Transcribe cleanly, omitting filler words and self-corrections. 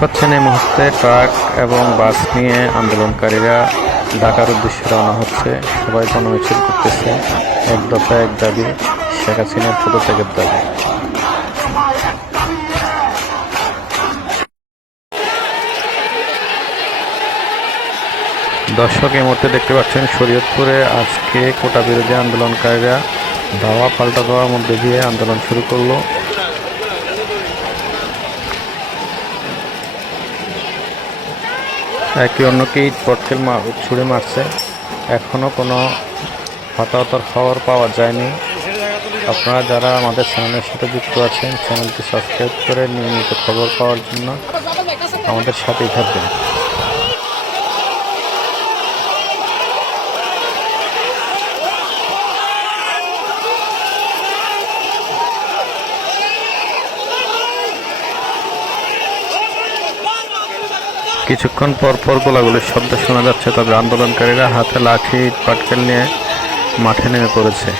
পাচ্ছেন এই মুহূর্তে ট্রাক এবং বাস নিয়ে আন্দোলনকারীরা ঢাকার উদ্দেশ্যে রওনা হচ্ছে। সবাই গণমিছিল করতেছে। এক দফা এক দাবি, শেখ হাসিনার পদত্যাগের দাবি। দর্শক, এই মুহূর্তে দেখতে পাচ্ছেন শরীয়তপুরে আজকে কোটা বিরোধী আন্দোলনকারীরা ধাওয়া পাল্টা দেওয়ার মধ্যে দিয়ে আন্দোলন শুরু করলো। একে অন্যকে ইট পটকেল ছুড়ে মারছে। এখনো কোনো হতাহতের খবর পাওয়া যায়নি। আপনারা যারা আমাদের চ্যানেলের সাথে যুক্ত আছেন, চ্যানেলটি সাবস্ক্রাইব করে নিয়মিত খবর পাওয়ার জন্য আমাদের সাথেই থাকবেন। কিছুক্ষণ পর পর গোলাগুলির শব্দ শোনা যাচ্ছে, তবে আন্দোলনকারীরা হাতে লাঠি পাটকেল নিয়ে মাঠে নেমে পড়েছে।